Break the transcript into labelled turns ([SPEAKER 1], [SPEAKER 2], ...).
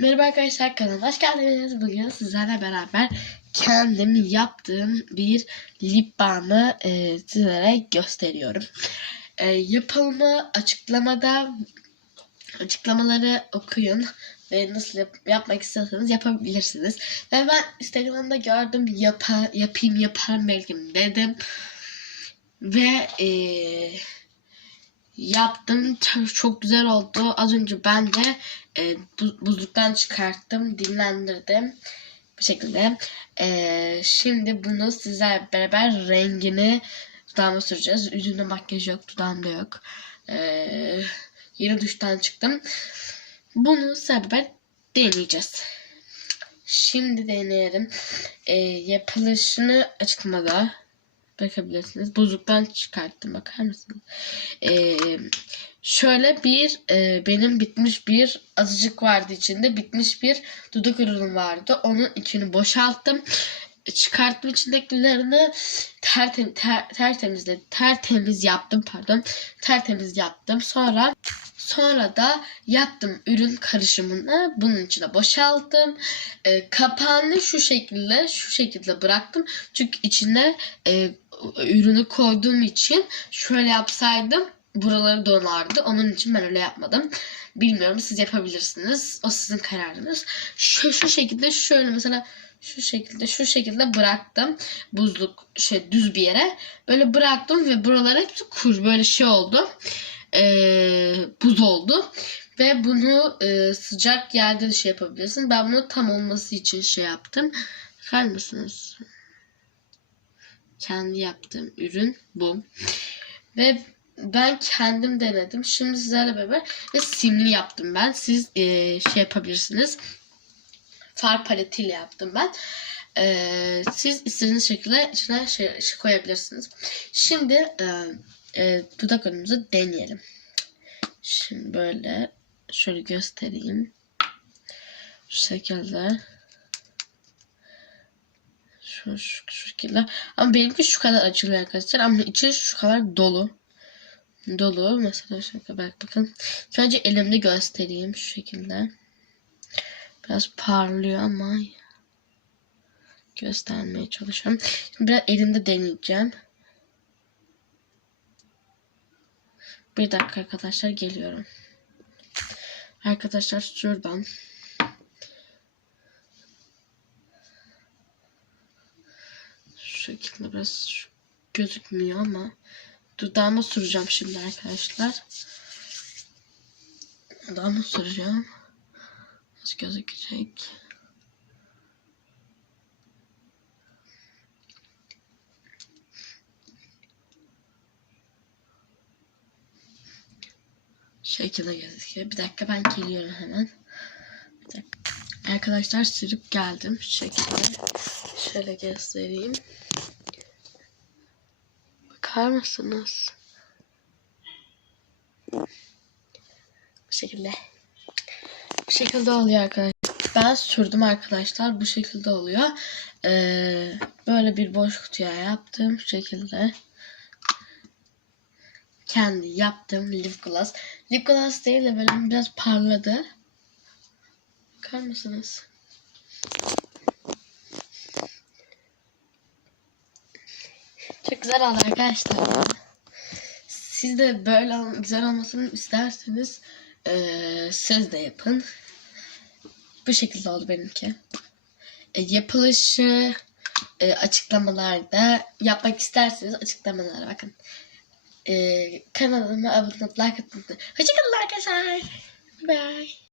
[SPEAKER 1] Merhaba arkadaşlar kanalıma hoş geldiniz. Bugün sizlerle beraber kendim yaptığım bir lip balmı e, sizlere gösteriyorum. E, yapımı açıklamada açıklamaları okuyun ve nasıl yap- yapmak istiyorsanız yapabilirsiniz. Ve ben Instagram'da gördüm yapa, yapayım yaparım belki dedim. Ve eee yaptım. Çok güzel oldu. Az önce ben de e, bu- buzluktan çıkarttım. Dinlendirdim. Bu şekilde. E, şimdi bunu sizlerle beraber rengini dudağıma süreceğiz. Yüzümde makyaj yok. Dudağımda yok. E, yeni duştan çıktım. Bunu beraber deneyeceğiz. Şimdi deneyelim. E, yapılışını açıklamada bakabilirsiniz. Buzluktan çıkarttım bakar mısınız? Ee, şöyle bir e, benim bitmiş bir azıcık vardı içinde. Bitmiş bir dudak ürünüm vardı. Onun içini boşalttım. Çıkarttım içindekilerini. Tertem, ter, tertemizle tertemiz yaptım pardon. Tertemiz yaptım. Sonra sonra da yaptım ürün karışımını. Bunun içine boşalttım. E, kapağını şu şekilde şu şekilde bıraktım. Çünkü içine e, ürünü koyduğum için şöyle yapsaydım buraları donardı. Onun için ben öyle yapmadım. Bilmiyorum siz yapabilirsiniz. O sizin kararınız. Şu, şu şekilde şöyle mesela şu şekilde şu şekilde bıraktım. Buzluk şey düz bir yere. Böyle bıraktım ve buralar hepsi kur böyle şey oldu. Ee, buz oldu. Ve bunu e, sıcak yerde de şey yapabilirsin. Ben bunu tam olması için şey yaptım. Bakar mısınız? kendi yaptığım ürün bu. Ve ben kendim denedim. Şimdi sizlerle beraber ve simli yaptım ben. Siz e, şey yapabilirsiniz. Far paletiyle yaptım ben. E, siz istediğiniz şekilde içine şey, şey koyabilirsiniz. Şimdi e, e, dudak önümüzü deneyelim. Şimdi böyle şöyle göstereyim. Şu şekilde. Şu, şu, şu şekilde. Ama benimki şu kadar açılıyor arkadaşlar. Ama içi şu kadar dolu. Dolu. Mesela şöyle bak bakın. Önce elimde göstereyim şu şekilde. Biraz parlıyor ama göstermeye çalışıyorum. Şimdi biraz elimde deneyeceğim. Bir dakika arkadaşlar geliyorum. Arkadaşlar şuradan Şu şekilde biraz gözükmüyor ama dudağıma süreceğim şimdi arkadaşlar. Dudağıma süreceğim. Nasıl gözükecek? Şekilde gözüküyor. Bir dakika ben geliyorum hemen. Arkadaşlar sürüp geldim. Şu şekilde. Şöyle göstereyim. Bakar mısınız? Bu şekilde. Bu şekilde oluyor arkadaşlar. Ben sürdüm arkadaşlar. Bu şekilde oluyor. Ee, böyle bir boş kutuya yaptım. Şu şekilde. Kendi yaptığım lip gloss. Lip gloss değil de böyle biraz parladı. Bakar mısınız? Çok güzel oldu arkadaşlar. Siz de böyle güzel olmasını isterseniz eee, siz de yapın. Bu şekilde oldu benimki. E, yapılışı e, açıklamalarda yapmak isterseniz açıklamalara bakın. E, kanalıma abone olup like unutmayın. Hoşçakalın arkadaşlar. Bye.